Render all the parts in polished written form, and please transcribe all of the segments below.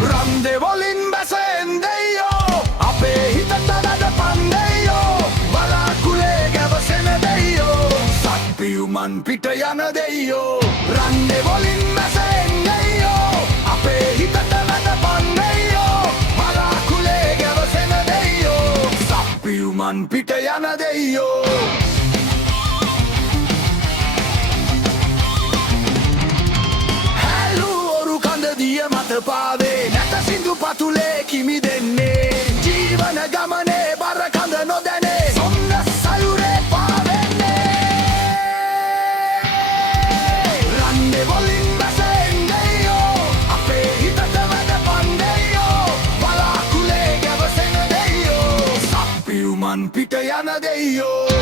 රන්දෙවලින් බැසෙන් දෙයෝ අපේ හිතට වැඩපන් දෙයෝ බලාකුලේ ගැවසෙන දෙයෝ සත්පියුමන් පිට යන දෙයෝ රන්දෙවලින් බැසෙන් දෙයෝ අපේ හිතට වැඩපන් දෙයෝ බලාකුලේ ගැවසෙන දෙයෝ සත්පියුමන් පිට යන දෙයෝ පාදේ නැත සිඳු පතුලේ කිමි දෙන්නේ ජීවන ගමනේ බර කඳ නොදැනේ සොන්න සයුරේ පාවෙන්නේ රන්නේ වලින් බැසෙන් දෙයෝ අපේ හිතට වැඩපන් දෙයෝ බලාකුලේ ගැවසෙන දෙයෝ සප්පියුමන් පිට යන දෙයෝ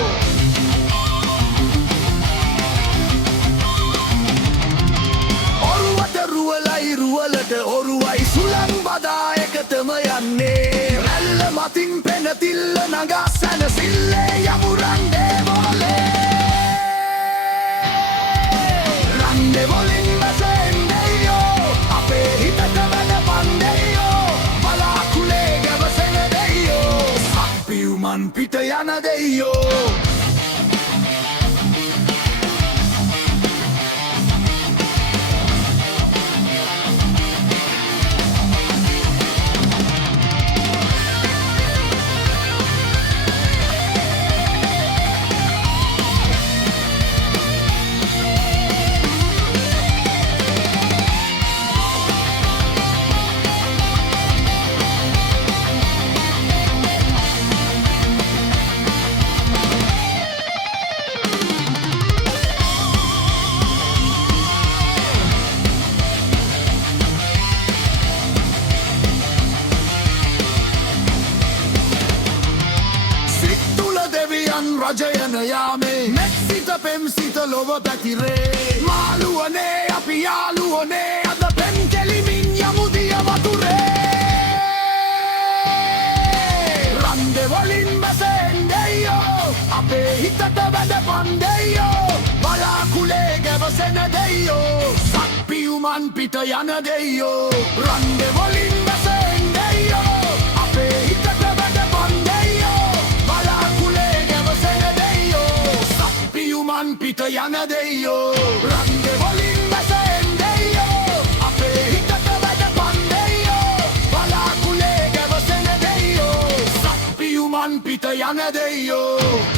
රුවලට ඔරුවයි සුළං බදා එකතම යන්නේ රැල්ල මතින් පෙනතිල්ල නගා සැනසිල්ලේ යමු රන්දේවලේ රන්දේවලින් බැසෙන් දෙයෝ අපේ හිතට වැඩපන් දෙයෝ බලාකුලේ ගැවසෙන දෙයෝ සප්පියුමන් පිට යන දෙයෝ රජයන යාමේ මෙත්සිත පෙම්සිත ලොව පැතිරේ මාළුවනේ අපි යාළුවනේ අද පෙම් කෙලිමින් යමු දිය වතුරේ රන්දෙවලින් බැසෙන් දෙයෝ අපේ හිතට වැඩපන් දෙයෝ බලාකුලේ ගැවසෙන දෙයෝ සප්පියුමන් පිට යන දෙයෝ රන්දෙවලින් බැසෙන් දෙයෝ අපේ හිතට වැඩපන් දෙයෝ බලාකුලේ ගැවසෙන දෙයෝ සප්පියුමන් පිට යන දෙයෝ රන්දෙවලින් බැසෙන් දෙයෝ අපේ හිතට වැඩපන් දෙයෝ බලාකුලේ ගැවසෙන දෙයෝ සප්පියුමන් පිට යන දෙයෝ